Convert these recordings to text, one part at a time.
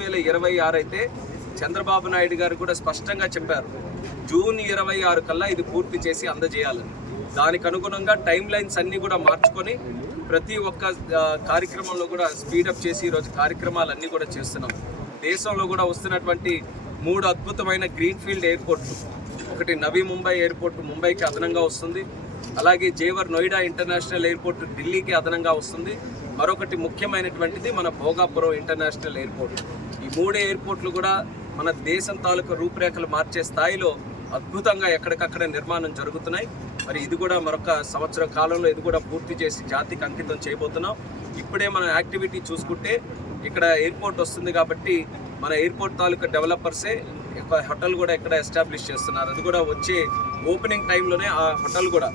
2026 అయితే చంద్రబాబు నాయుడు గారు కూడా స్పష్టంగా చెప్పారు, జూన్ 26 కల్లా ఇది పూర్తి చేసి అందజేయాలని. దానికి అనుగుణంగా టైం లైన్స్ అన్నీ కూడా మార్చుకొని ప్రతి ఒక్క కార్యక్రమంలో కూడా స్పీడప్ చేసి ఈరోజు కార్యక్రమాలన్నీ కూడా చేస్తున్నాం. దేశంలో కూడా వస్తున్నటువంటి 3 అద్భుతమైన గ్రీన్ఫీల్డ్ ఎయిర్పోర్ట్లు, ఒకటి నవీ ముంబై ఎయిర్పోర్ట్ ముంబైకి అదనంగా వస్తుంది, అలాగే జేవర్ నోయిడా ఇంటర్నేషనల్ ఎయిర్పోర్ట్ ఢిల్లీకి అదనంగా వస్తుంది, మరొకటి ముఖ్యమైనటువంటిది మన భోగాపురం ఇంటర్నేషనల్ ఎయిర్పోర్ట్. ఈ 3 ఎయిర్పోర్ట్లు కూడా మన దేశం తాలూకు రూపురేఖలు మార్చే స్థాయిలో అద్భుతంగా ఎక్కడికక్కడ నిర్మాణం జరుగుతున్నాయి. మరి ఇది కూడా మరొక సంవత్సరం కాలంలో ఇది కూడా పూర్తి చేసి జాతికి అంకితం చేయబోతున్నాం. ఇప్పుడే మన యాక్టివిటీ చూసుకుంటే ఇక్కడ ఎయిర్పోర్ట్ వస్తుంది కాబట్టి మన ఎయిర్పోర్ట్ తాలూకా డెవలపర్సే హోటల్ కూడా ఇక్కడ ఎస్టాబ్లిష్ చేస్తున్నారు. అది కూడా వచ్చే ఓపెనింగ్ టైంలోనే ఆ హోటల్ కూడా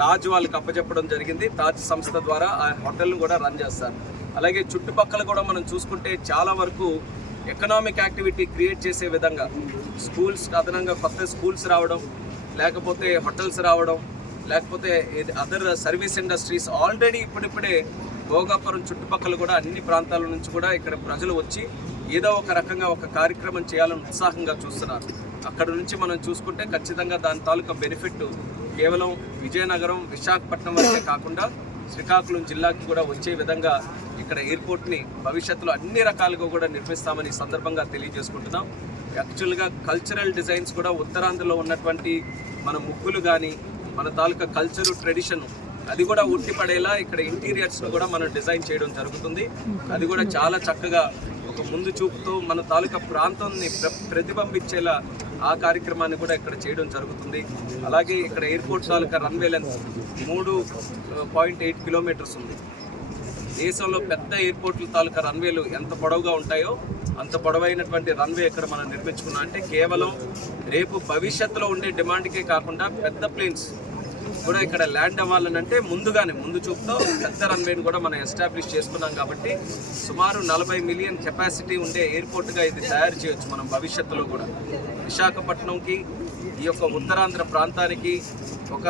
తాజ్ వాళ్ళకి అప్పచెప్పడం జరిగింది. తాజ్ సంస్థ ద్వారా ఆ హోటల్ను కూడా రన్ చేస్తారు. అలాగే చుట్టుపక్కల కూడా మనం చూసుకుంటే చాలా వరకు ఎకనామిక్ యాక్టివిటీ క్రియేట్ చేసే విధంగా స్కూల్స్ అదనంగా కొత్త స్కూల్స్ రావడం, లేకపోతే హోటల్స్ రావడం, లేకపోతే అదర్ సర్వీస్ ఇండస్ట్రీస్ ఆల్రెడీ ఇప్పుడిప్పుడే భోగాపురం చుట్టుపక్కల కూడా అన్ని ప్రాంతాల నుంచి కూడా ఇక్కడ ప్రజలు వచ్చి ఏదో ఒక రకంగా ఒక కార్యక్రమం చేయాలని ఉత్సాహంగా చూస్తున్నారు. అక్కడ నుంచి మనం చూసుకుంటే ఖచ్చితంగా దాని తాలూకా బెనిఫిట్ కేవలం విజయనగరం, విశాఖపట్నం వరకే కాకుండా శ్రీకాకుళం జిల్లాకి కూడా వచ్చే విధంగా ఇక్కడ ఎయిర్పోర్ట్ని భవిష్యత్తులో అన్ని రకాలుగా కూడా నిర్మిస్తామని సందర్భంగా తెలియజేసుకుంటున్నాం. యాక్చువల్గా కల్చరల్ డిజైన్స్ కూడా ఉత్తరాంధ్రలో ఉన్నటువంటి మన ముగ్గులు కానీ మన తాలూకా కల్చరు ట్రెడిషన్ అది కూడా ఉట్టిపడేలా ఇక్కడ ఇంటీరియర్స్ను కూడా మనం డిజైన్ చేయడం జరుగుతుంది. అది కూడా చాలా చక్కగా ఒక ముందు చూపుతో మన తాలూకా ప్రాంతాన్ని ప్రతిబింబించేలా ఆ కార్యక్రమాన్ని కూడా ఇక్కడ చేయడం జరుగుతుంది. అలాగే ఇక్కడ ఎయిర్పోర్ట్ తాలూకా రన్వే లెంత్ 3.8 కిలోమీటర్స్ ఉంది. దేశంలో పెద్ద ఎయిర్పోర్ట్ల తాలూకా రన్వేలు ఎంత పొడవుగా ఉంటాయో అంత పొడవైనటువంటి రన్వే ఇక్కడ మనం నిర్మించుకున్నాం. అంటే కేవలం రేపు భవిష్యత్తులో ఉండే డిమాండ్కే కాకుండా పెద్ద ప్లేన్స్ కూడా ఇక్కడ ల్యాండ్ అవ్వాలని అంటే ముందు చూపుతో పెద్ద రన్వేని కూడా మనం ఎస్టాబ్లిష్ చేసుకున్నాం. కాబట్టి సుమారు 40 మిలియన్ కెపాసిటీ ఉండే ఎయిర్పోర్ట్గా ఇది తయారు చేయొచ్చు మనం భవిష్యత్తులో కూడా. విశాఖపట్నంకి ఈ యొక్క ఉత్తరాంధ్ర ప్రాంతానికి ఒక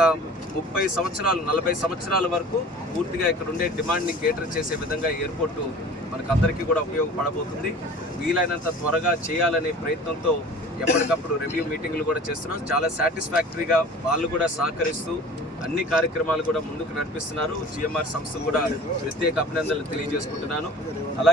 30 సంవత్సరాలు 40 సంవత్సరాల వరకు పూర్తిగా ఇక్కడ ఉండే డిమాండ్ని కేటర్ చేసే విధంగా ఎయిర్పోర్టు మనకందరికీ కూడా ఉపయోగపడబోతుంది. వీలైనంత త్వరగా చేయాలనే ప్రయత్నంతో ఎప్పటికప్పుడు రివ్యూ మీటింగ్లు కూడా చేస్తున్నాం. చాలా సాటిస్ఫాక్టరీగా వాళ్ళు కూడా సహకరిస్తూ అన్ని కార్యక్రమాలు కూడా ముందుకు నడిపిస్తున్నారు. జిఎంఆర్ సంస్థ కూడా ప్రత్యేక అభినందనలు తెలియజేసుకుంటున్నాను. అలాగే